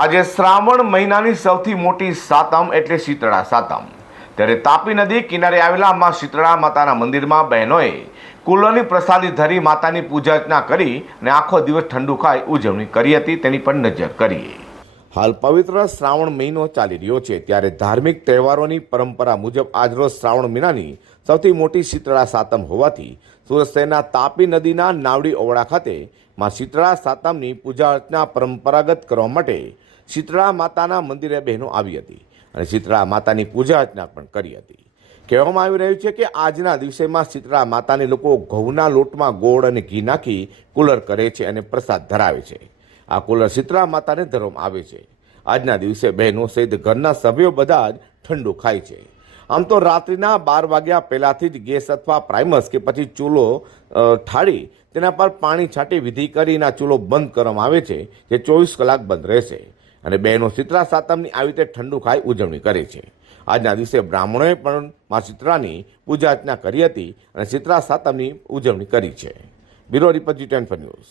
આજે શ્રાવણ મહિનાની સૌથી મોટી સાતમ એટલે શીતળા સાતમ. ત્યારે તાપી નદી કિનારે આવેલા મા શીતળા માતાના મંદિરમાં બહેનોએ કુલોની પ્રસાદી ધરી માતાની પૂજા અર્ચના કરી અને આખો દિવસ ઠંડુ ખાઈ ઉજવણી કરી હતી, તેની પણ નજર કરીએ. હાલ પવિત્ર શ્રાવણ મહિનો ચાલી રહ્યો છે, ત્યારે ધાર્મિક તહેવારોની પરંપરા મુજબ આજરોજ શ્રાવણ મહિનાની સૌથી મોટી શીતળા સાતમ હોવાથી સુરત શહેરના તાપી નદીના નાવડી ઓવડા ખાતે માં શીતળા સાતમની પૂજા અર્ચના પરંપરાગત કરવા માટે શીતળા માતાના મંદિરે બહેનો આવી હતી અને શીતળા માતાની પૂજા અર્ચના પણ કરી હતી. કહેવામાં આવી રહ્યું છે કે આજના દિવસેમાં શીતળા માતાને લોકો ઘઉંના લોટમાં ગોળ અને ઘી નાખી કુલર કરે છે અને પ્રસાદ ધરાવે છે. આ કુલર શીતળા માતાને ધરવામાં આવે છે. આજના દિવસે બહેનો સહિત ઘરના સભ્યો બધા જ ઠંડુ ખાય છે. આમ તો રાત્રિના બાર વાગ્યા પહેલાંથી જ ગેસ અથવા પ્રાઇમસ કે પછી ચૂલો ઠાળી તેના પર પાણી છાંટી વિધિ કરીને ચૂલો બંધ કરવામાં આવે છે, જે ચોવીસ કલાક બંધ રહેશે. અને બહેનો શીતળા સાતમની આવી રીતે ઠંડુ ખાઈ ઉજવણી કરે છે. આજના દિવસે બ્રાહ્મણોએ પણ મા શીતળાની પૂજા અર્ચના કરી હતી અને શીતળા સાતમની ઉજવણી કરી છે. Bureau report G ten news.